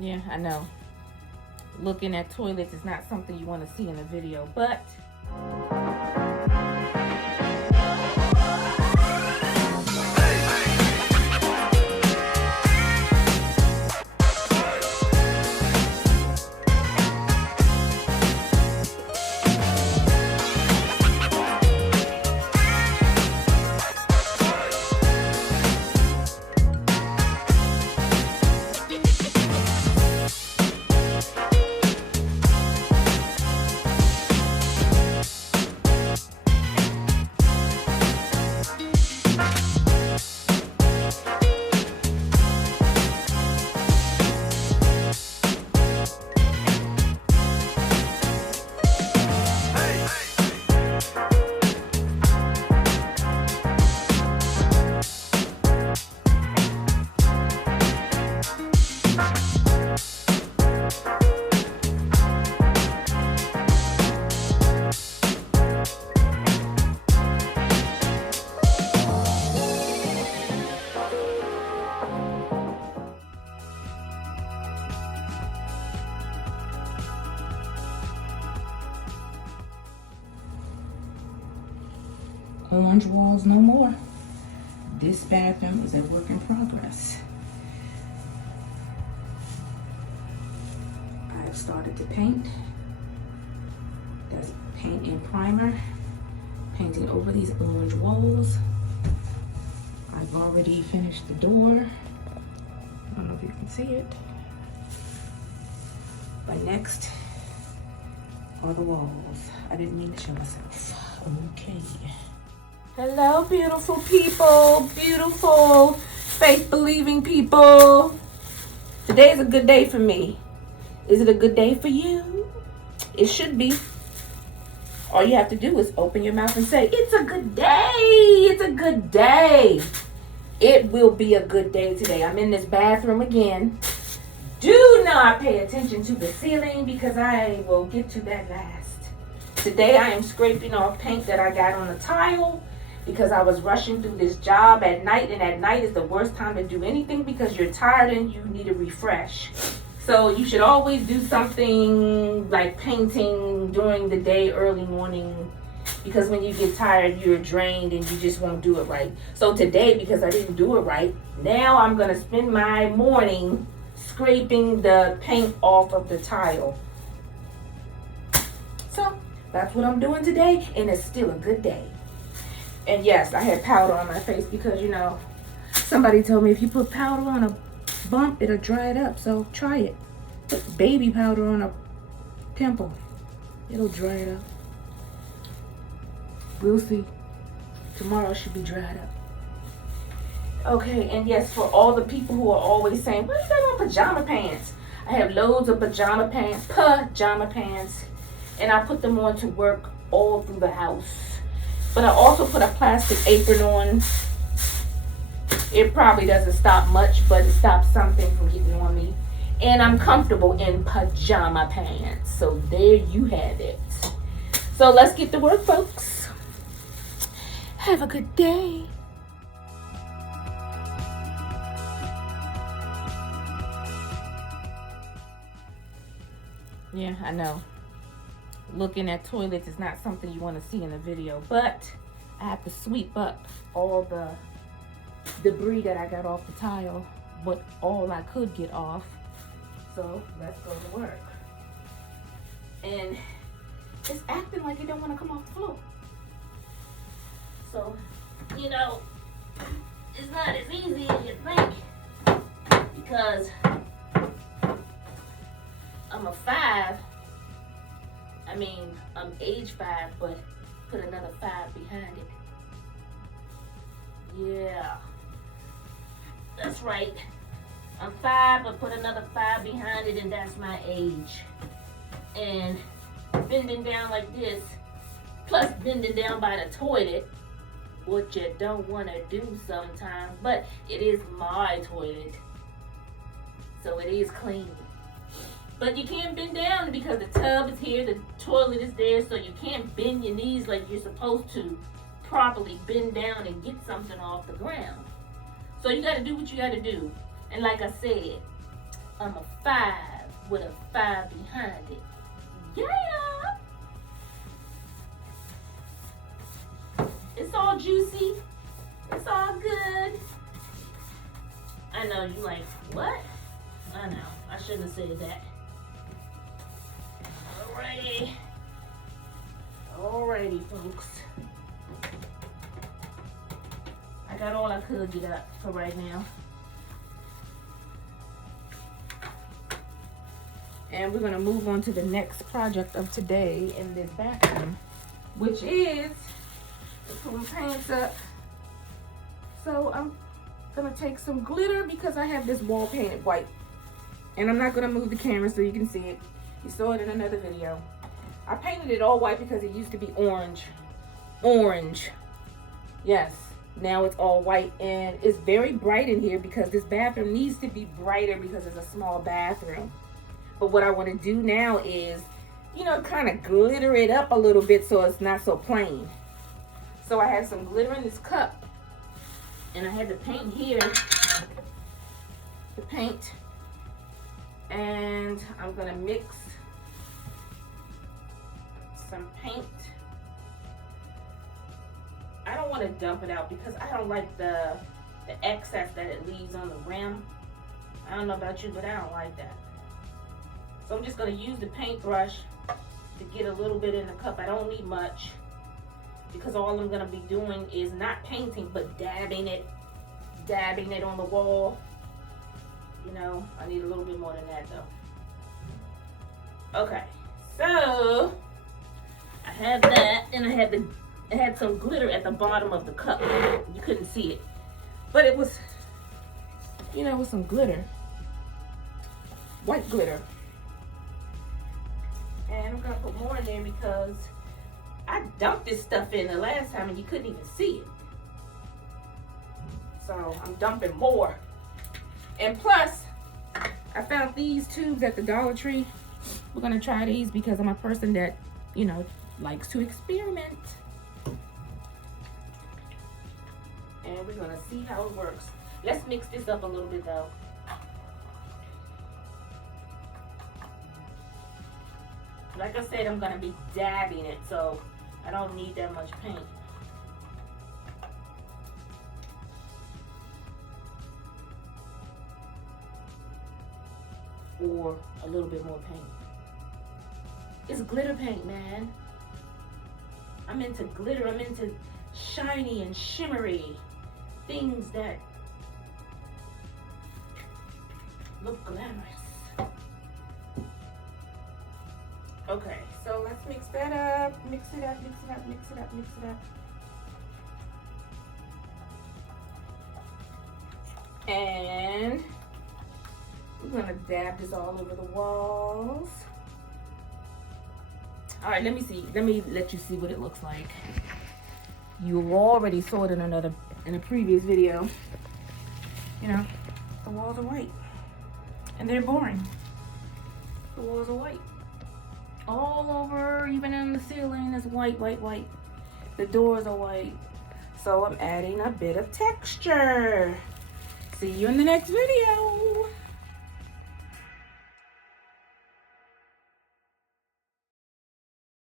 Yeah, I know. Looking at toilets is not something you want to see in a video, but orange walls no more. This bathroom is a work in progress. I've started to paint. That's paint and primer. Painting over these orange walls. I've already finished the door. I don't know if you can see it. But next are the walls. I didn't mean to show myself. Okay. Hello, beautiful people. Beautiful, faith-believing people. Today is a good day for me. Is it a good day for you? It should be. All you have to do is open your mouth and say, it's a good day. It's a good day. It will be a good day today. I'm in this bathroom again. Do not pay attention to the ceiling because I will get to that last. Today I am scraping off paint that I got on the tile because I was rushing through this job at night, and at night is the worst time to do anything because you're tired and you need a refresh. So you should always do something like painting during the day, early morning, because when you get tired, you're drained and you just won't do it right. So today, because I didn't do it right, now I'm going to spend my morning scraping the paint off of the tile. So that's what I'm doing today, and it's still a good day. And yes, I had powder on my face because, you know, somebody told me if you put powder on a bump, it'll dry it up. So try it. Put baby powder on a pimple. It'll dry it up. We'll see. Tomorrow should be dried up. Okay, and yes, for all the people who are always saying, what is that on pajama pants? I have loads of pajama pants, and I put them on to work all through the house. But I also put a plastic apron on. It probably doesn't stop much, but it stops something from getting on me. And I'm comfortable in pajama pants. So there you have it. So let's get to work, folks. Have a good day. Yeah, I know. Looking at toilets is not something you want to see in a video, but I have to sweep up all the debris that I got off the tile, but all I could get off. So let's go to work. And it's acting like it don't want to come off the floor. So, you know, it's not as easy as you think, because I'm age 5, but put another 5 behind it. Yeah, that's right. I'm 5, but put another 5 behind it, and that's my age. And bending down like this, plus bending down by the toilet, what you don't want to do sometimes, but it is my toilet, so it is clean. But you can't bend down because the tub is here, the toilet is there, so you can't bend your knees like you're supposed to properly bend down and get something off the ground. So you got to do what you got to do. And like I said, I'm a 5 with a 5 behind it. Yeah! It's all juicy. It's all good. I know you like, what? I know. I shouldn't have said that. Alrighty. Alrighty, folks. I got all I could get up for right now. And we're going to move on to the next project of today in this bathroom, which is putting paints up. So I'm going to take some glitter because I have this wall painted white. And I'm not going to move the camera so you can see it. You saw it in another video. I painted it all white because it used to be orange. Orange. Yes. Now it's all white, and it's very bright in here because this bathroom needs to be brighter because it's a small bathroom. But what I want to do now is, you know, kind of glitter it up a little bit so it's not so plain. So I have some glitter in this cup, and I had the paint here, the paint, and I'm going to mix some paint. I don't want to dump it out because I don't like the excess that it leaves on the rim. I don't know about you, but I don't like that. So I'm just going to use the paintbrush to get a little bit in the cup. I don't need much because all I'm going to be doing is not painting but dabbing it on the wall. You know, I need a little bit more than that though. Okay, so I have that, and I had some glitter at the bottom of the cup. You couldn't see it, but it was, you know, with some glitter, white glitter. And I'm gonna put more in there because I dumped this stuff in the last time and you couldn't even see it. So I'm dumping more. And plus, I found these tubes at the Dollar Tree. We're gonna try these because I'm a person that, you know, likes to experiment. And we're gonna see how it works. Let's mix this up a little bit though. Like I said, I'm gonna be dabbing it, so I don't need that much paint. Or a little bit more paint. It's glitter paint, man. I'm into glitter. I'm into shiny and shimmery things that look glamorous. Okay, so let's mix that up. Mix it up, mix it up, mix it up, mix it up. And we're gonna dab this all over the walls. All right, let me see. Let me let you see what it looks like. You already saw it in a previous video. You know, the walls are white, and they're boring. The walls are white. All over, even in the ceiling, is white, white, white. The doors are white. So I'm adding a bit of texture. See you in the next video.